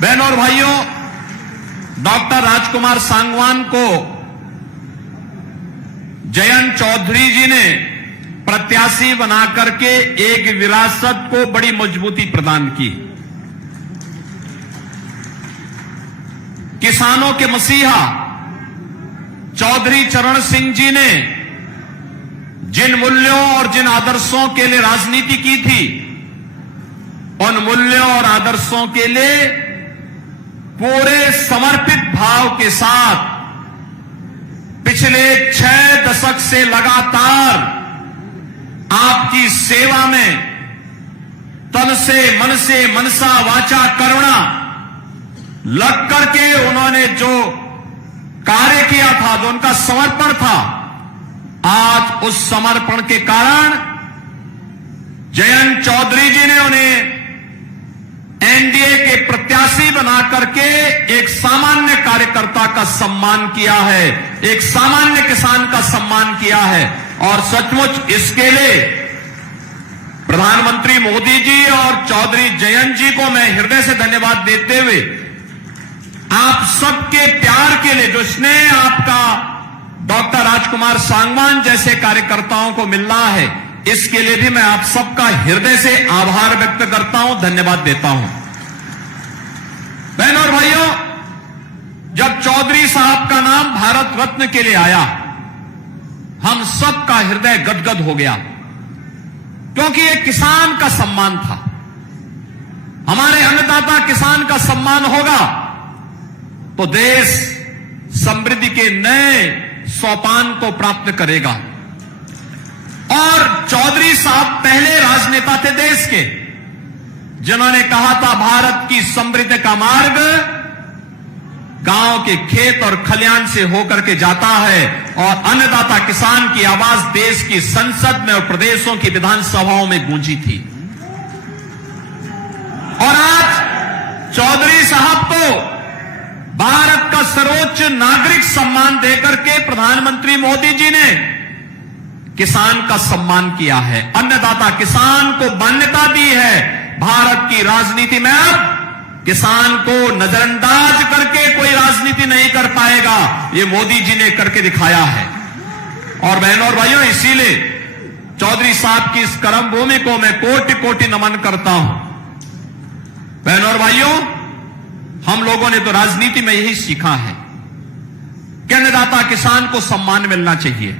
बहनों और भाइयों, डॉक्टर राजकुमार सांगवान को जयंत चौधरी जी ने प्रत्याशी बना करके एक विरासत को बड़ी मजबूती प्रदान की। किसानों के मसीहा चौधरी चरण सिंह जी ने जिन मूल्यों और जिन आदर्शों के लिए राजनीति की थी, उन मूल्यों और आदर्शों के लिए पूरे समर्पित भाव के साथ पिछले 6 दशक से लगातार आपकी सेवा में तन से, मन से, मनसा, वाचा, करुणा लग करके उन्होंने जो कार्य किया था, जो उनका समर्पण था, आज उस समर्पण के कारण जयंत चौधरी जी ने उन्हें एनडीए के प्रत्याशी बना करके एक सामान्य कार्यकर्ता का सम्मान किया है, एक सामान्य किसान का सम्मान किया है। और सचमुच इसके लिए प्रधानमंत्री मोदी जी और चौधरी जयंत जी को मैं हृदय से धन्यवाद देते हुए आप सबके प्यार के लिए, जो स्नेह आपका डॉक्टर राजकुमार सांगवान जैसे कार्यकर्ताओं को मिल रहा है, इसके लिए भी मैं आप सबका हृदय से आभार व्यक्त करता हूं, धन्यवाद देता हूं। बहनों और भाइयों, जब चौधरी साहब का नाम भारत रत्न के लिए आया, हम सबका हृदय गदगद हो गया, क्योंकि एक किसान का सम्मान था। हमारे अन्नदाता किसान का सम्मान होगा तो देश समृद्धि के नए सोपान को प्राप्त करेगा। और चौधरी साहब पहले राजनेता थे देश के, जिन्होंने कहा था भारत की समृद्धि का मार्ग गांव के खेत और खलियान से होकर के जाता है, और अन्नदाता किसान की आवाज देश की संसद में और प्रदेशों की विधानसभाओं में गूंजी थी। और आज चौधरी साहब को भारत का सर्वोच्च नागरिक सम्मान देकर के प्रधानमंत्री मोदी जी ने किसान का सम्मान किया है, अन्नदाता किसान को मान्यता दी है। भारत की राजनीति में अब किसान को नजरअंदाज करके कोई राजनीति नहीं कर पाएगा, ये मोदी जी ने करके दिखाया है। और बहनों और भाइयों, इसीलिए चौधरी साहब की इस कर्म भूमि को मैं कोटि कोटि नमन करता हूं। बहनों और भाइयों, हम लोगों ने तो राजनीति में यही सीखा है कि अन्नदाता किसान को सम्मान मिलना चाहिए।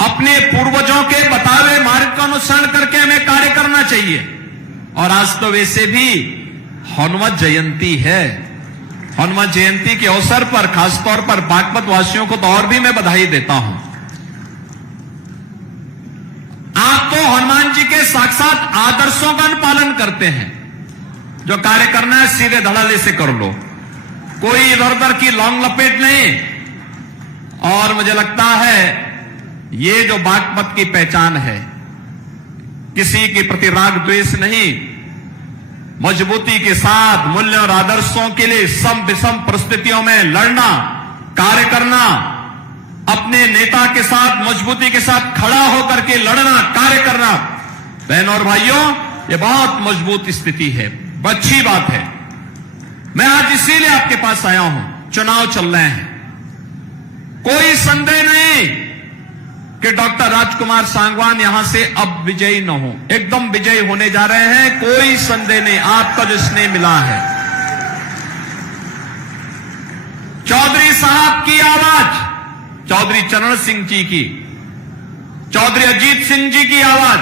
अपने पूर्वजों के बताए मार्ग का अनुसरण करके हमें कार्य करना चाहिए। और आज तो वैसे भी हनुमत जयंती है। हनुमत जयंती के अवसर पर खासतौर पर बागपत वासियों को तो और भी मैं बधाई देता हूं। आप तो हनुमान जी के साक्षात आदर्शों का पालन करते हैं। जो कार्य करना है सीधे धड़ल्ले से कर लो, कोई इधर उधर की लौंग लपेट नहीं। और मुझे लगता है ये जो बागपत की पहचान है, किसी के प्रति राग द्वेष नहीं, मजबूती के साथ मूल्यों और आदर्शों के लिए सम विषम परिस्थितियों में लड़ना, कार्य करना, अपने नेता के साथ मजबूती के साथ खड़ा होकर के लड़ना, कार्य करना। बहनों और भाइयों, ये बहुत मजबूत स्थिति है, अच्छी बात है। मैं आज इसीलिए आपके पास आया हूं। चुनाव चल रहे हैं, कोई संदेह नहीं कि डॉक्टर राजकुमार सांगवान यहां से अब विजयी न हो, एकदम विजयी होने जा रहे हैं, कोई संदेह नहीं। आपका जो स्नेह मिला है, चौधरी साहब की आवाज, चौधरी चरण सिंह जी की, चौधरी अजीत सिंह जी की आवाज,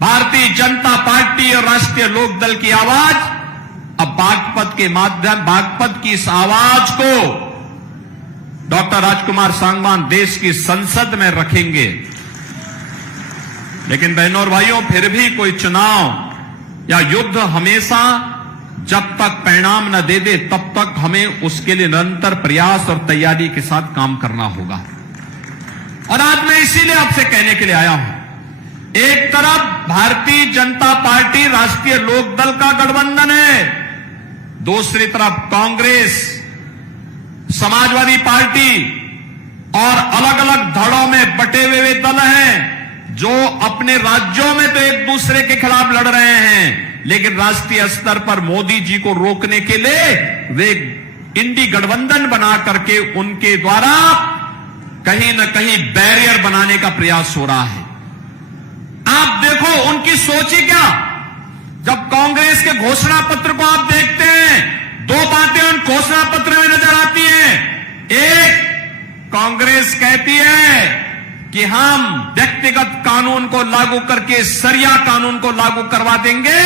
भारतीय जनता पार्टी और राष्ट्रीय लोकदल की आवाज, अब बागपत के माध्यम, बागपत की इस आवाज को डॉक्टर राजकुमार सांगवान देश की संसद में रखेंगे। लेकिन बहनों और भाइयों, फिर भी कोई चुनाव या युद्ध हमेशा जब तक परिणाम न दे दे, तब तक हमें उसके लिए निरंतर प्रयास और तैयारी के साथ काम करना होगा। और आज मैं इसीलिए आपसे कहने के लिए आया हूं, एक तरफ भारतीय जनता पार्टी राष्ट्रीय लोकदल का गठबंधन है, दूसरी तरफ कांग्रेस, समाजवादी पार्टी और अलग अलग धड़ों में बटे हुए दल हैं, जो अपने राज्यों में तो एक दूसरे के खिलाफ लड़ रहे हैं, लेकिन राष्ट्रीय स्तर पर मोदी जी को रोकने के लिए वे इंडी गठबंधन बना करके उनके द्वारा कहीं न कहीं बैरियर बनाने का प्रयास हो रहा है। आप देखो उनकी सोच ही क्या। जब कांग्रेस के घोषणा पत्र को आप देखते हैं, दो बातें उन घोषणा पत्र में नजर आती हैं। एक, कांग्रेस कहती है कि हम व्यक्तिगत कानून को लागू करके शरिया कानून को लागू करवा देंगे।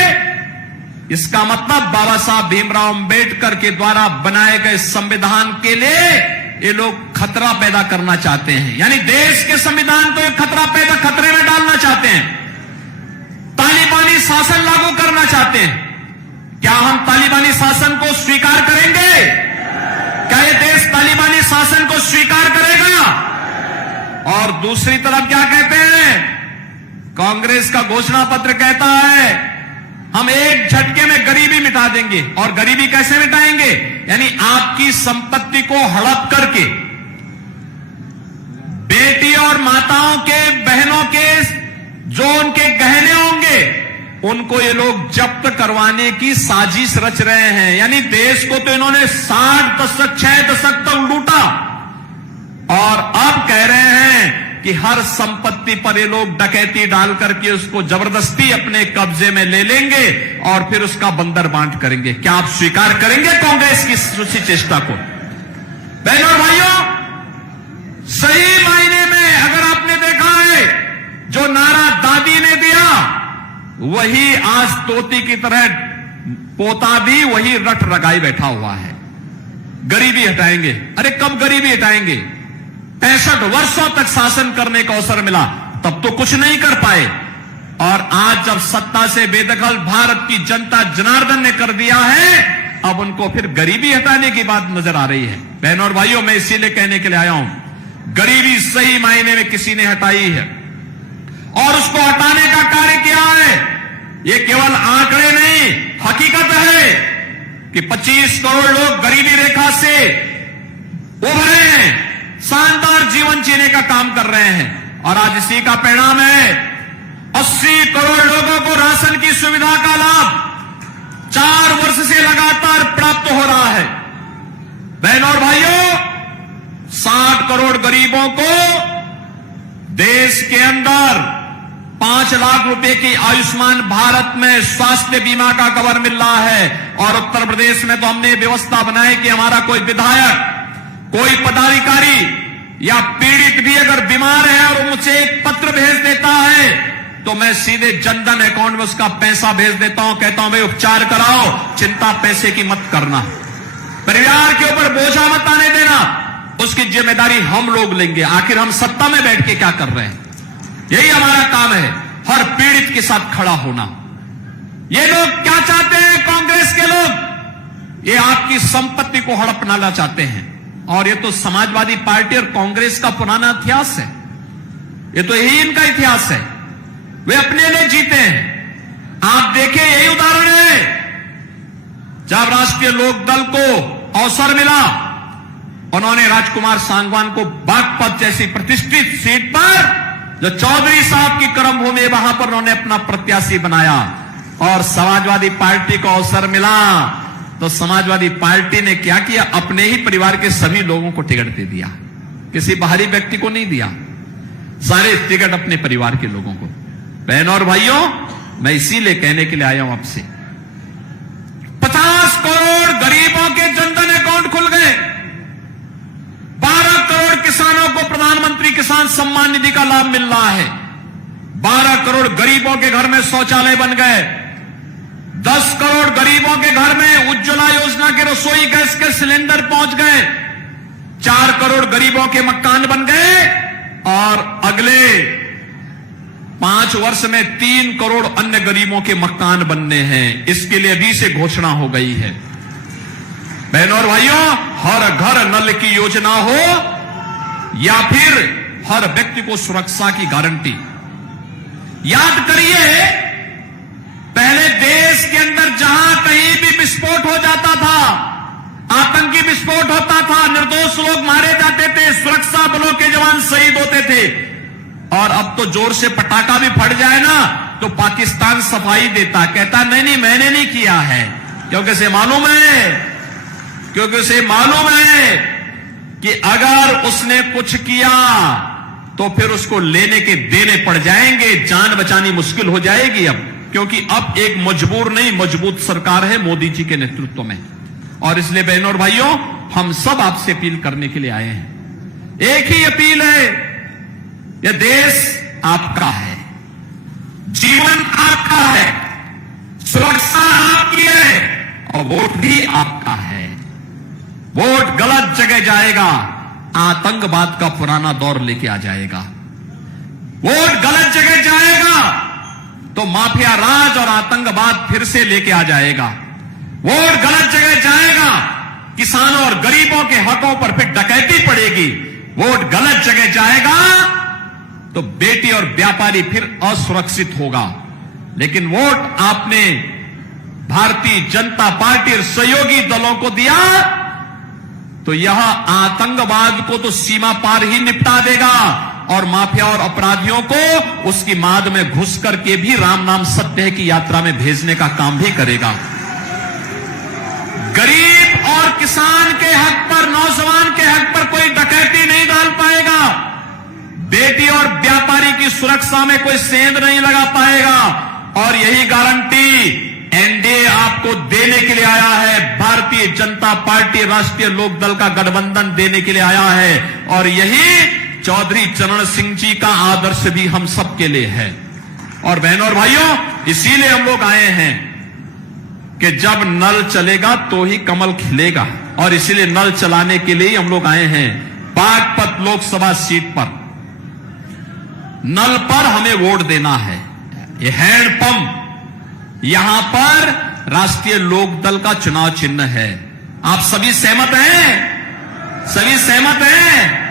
इसका मतलब बाबा साहब भीमराव अंबेडकर के द्वारा बनाए गए संविधान के लिए ये लोग खतरा पैदा करना चाहते हैं, यानी देश के संविधान को एक खतरे में डालना चाहते हैं। तालिबानी शासन लागू करना चाहते हैं। क्या हम तालिबानी शासन को स्वीकार करेंगे? क्या ये देश तालिबानी शासन को स्वीकार करेगा? और दूसरी तरफ क्या कहते हैं? कांग्रेस का घोषणा पत्र कहता है हम एक झटके में गरीबी मिटा देंगे। और गरीबी कैसे मिटाएंगे? यानी आपकी संपत्ति को हड़प करके बेटी और माताओं के, बहनों के जो उनके गहने होंगे उनको ये लोग जब्त करवाने की साजिश रच रहे हैं। यानी देश को तो इन्होंने 6 दशक तक लूटा और अब कह रहे हैं कि हर संपत्ति पर ये लोग डकैती डाल करके उसको जबरदस्ती अपने कब्जे में ले लेंगे और फिर उसका बंदर बांट करेंगे। क्या आप स्वीकार करेंगे कांग्रेस की उसी चेष्टा को? बहनों और भाइयों, सही मायने में अगर आपने देखा है जो नारा दादी ने दिया वही आज तोती की तरह पोता भी वही रट रगाई बैठा हुआ है। गरीबी हटाएंगे। अरे कब गरीबी हटाएंगे? 65 वर्षों तक शासन करने का अवसर मिला, तब तो कुछ नहीं कर पाए। और आज जब सत्ता से बेदखल भारत की जनता जनार्दन ने कर दिया है, अब उनको फिर गरीबी हटाने की बात नजर आ रही है। बहनों और भाइयों, मैं इसीलिए कहने के लिए आया हूं, गरीबी सही मायने में किसी ने हटाई है और उसको हटाने का कार्य किया है। ये केवल आंकड़े नहीं, हकीकत है कि 25 करोड़ लोग गरीबी रेखा से उभरे हैं, शानदार जीवन जीने का काम कर रहे हैं। और आज इसी का परिणाम है 80 करोड़ लोगों को राशन की सुविधा का लाभ 4 वर्ष से लगातार प्राप्त हो रहा है। बहनों और भाइयों, 60 करोड़ गरीबों को देश के अंदर 5 लाख रुपए की आयुष्मान भारत में स्वास्थ्य बीमा का कवर मिल रहा है। और उत्तर प्रदेश में तो हमने व्यवस्था बनाई कि हमारा कोई विधायक, कोई पदाधिकारी या पीड़ित भी अगर बीमार है और मुझे एक पत्र भेज देता है तो मैं सीधे जनधन अकाउंट में उसका पैसा भेज देता हूं। कहता हूं भाई उपचार कराओ, चिंता पैसे की मत करना, परिवार के ऊपर बोझा मत आने देना, उसकी जिम्मेदारी हम लोग लेंगे। आखिर हम सत्ता में बैठ के क्या कर रहे हैं? यही हमारा काम है, हर पीड़ित के साथ खड़ा होना। ये लोग क्या चाहते हैं? कांग्रेस के लोग ये आपकी संपत्ति को हड़पना चाहते हैं। और ये तो समाजवादी पार्टी और कांग्रेस का पुराना इतिहास है, ये तो यही इनका इतिहास है। वे अपने लिए जीते हैं। आप देखिए, यही उदाहरण है जब राष्ट्रीय लोकदल को अवसर मिला, उन्होंने राजकुमार सांगवान को बागपत जैसी प्रतिष्ठित सीट पर, जो चौधरी साहब की कर्मभूमि है, वहां पर उन्होंने अपना प्रत्याशी बनाया। और समाजवादी पार्टी को अवसर मिला तो समाजवादी पार्टी ने क्या किया? अपने ही परिवार के सभी लोगों को टिकट दे दिया, किसी बाहरी व्यक्ति को नहीं दिया, सारे टिकट अपने परिवार के लोगों को। बहनों और भाइयों, मैं इसीलिए कहने के लिए आया हूं आपसे, 50 करोड़ गरीबों के जनधन अकाउंट खुल गए, 12 करोड़ किसानों को प्रधानमंत्री किसान सम्मान निधि का लाभ मिल रहा है, 12 करोड़ गरीबों के घर में शौचालय बन गए, 10 करोड़ गरीबों के घर में उज्ज्वला योजना के रसोई गैस के सिलेंडर पहुंच गए, 4 करोड़ गरीबों के मकान बन गए और अगले 5 वर्ष में 3 करोड़ अन्य गरीबों के मकान बनने हैं। इसके लिए अभी से घोषणा हो गई है। बहनों और भाइयों, हर घर नल की योजना हो या फिर हर व्यक्ति को सुरक्षा की गारंटी। याद करिए, पहले देश के अंदर जहां कहीं भी विस्फोट हो जाता था, आतंकी विस्फोट होता था, निर्दोष लोग मारे जाते थे, सुरक्षा बलों के जवान शहीद होते थे और अब तो जोर से पटाखा भी फट जाए ना तो पाकिस्तान सफाई देता, कहता नहीं नहीं मैंने नहीं किया है, क्योंकि उसे मालूम है कि अगर उसने कुछ किया तो फिर उसको लेने के देने पड़ जाएंगे, जान बचानी मुश्किल हो जाएगी अब, क्योंकि अब एक मजबूर नहीं मजबूत सरकार है मोदी जी के नेतृत्व में। और इसलिए बहनों और भाइयों, हम सब आपसे अपील करने के लिए आए हैं। एक ही अपील है, यह देश आपका है, जीवन आपका है, सुरक्षा आपकी है और वोट भी आपका है। वोट गलत जगह जाएगा, आतंकवाद का पुराना दौर लेके आ जाएगा। वोट गलत जगह जाएगा तो माफिया राज और आतंकवाद फिर से लेके आ जाएगा। वोट गलत जगह जाएगा, किसानों और गरीबों के हकों पर फिर डकैती पड़ेगी। वोट गलत जगह जाएगा तो बेटी और व्यापारी फिर असुरक्षित होगा। लेकिन वोट आपने भारतीय जनता पार्टी और सहयोगी दलों को दिया तो यह आतंकवाद को तो सीमा पार ही निपटा देगा और माफिया और अपराधियों को उसकी माद में घुस करके भी राम नाम सत्य की यात्रा में भेजने का काम भी करेगा। गरीब और किसान के हक पर, नौजवान के हक पर कोई डकैती नहीं डाल पाएगा। बेटी और व्यापारी की सुरक्षा में कोई सेंध नहीं लगा पाएगा। और यही गारंटी एनडीए आपको देने के लिए आया है। भारतीय जनता पार्टी राष्ट्रीय लोकदल का गठबंधन देने के लिए आया है और यही चौधरी चरण सिंह जी का आदर्श भी हम सबके लिए है। और बहनों और भाइयों, इसीलिए हम लोग आए हैं कि जब नल चलेगा तो ही कमल खिलेगा और इसीलिए नल चलाने के लिए हम लोग आए हैं। बागपत लोकसभा सीट पर नल पर हमें वोट देना है। ये हैंडपंप यहां पर राष्ट्रीय लोकदल का चुनाव चिन्ह है। आप सभी सहमत हैं? सभी सहमत हैं?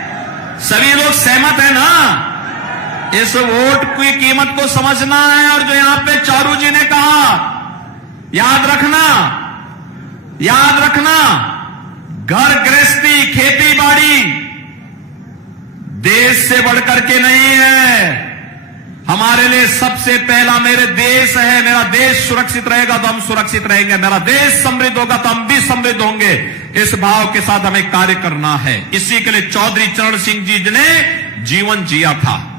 सभी लोग सहमत हैं ना? इस वोट की कीमत को समझना है। और जो यहां पे चारू जी ने कहा, याद रखना, घर गृहस्थी खेती बाड़ी देश से बढ़कर के नहीं है। हमारे लिए सबसे पहला मेरे देश है। मेरा देश सुरक्षित रहेगा तो हम सुरक्षित रहेंगे, मेरा देश समृद्ध होगा तो हम भी समृद्ध होंगे। इस भाव के साथ हमें कार्य करना है। इसी के लिए चौधरी चरण सिंह जी ने जीवन जिया था।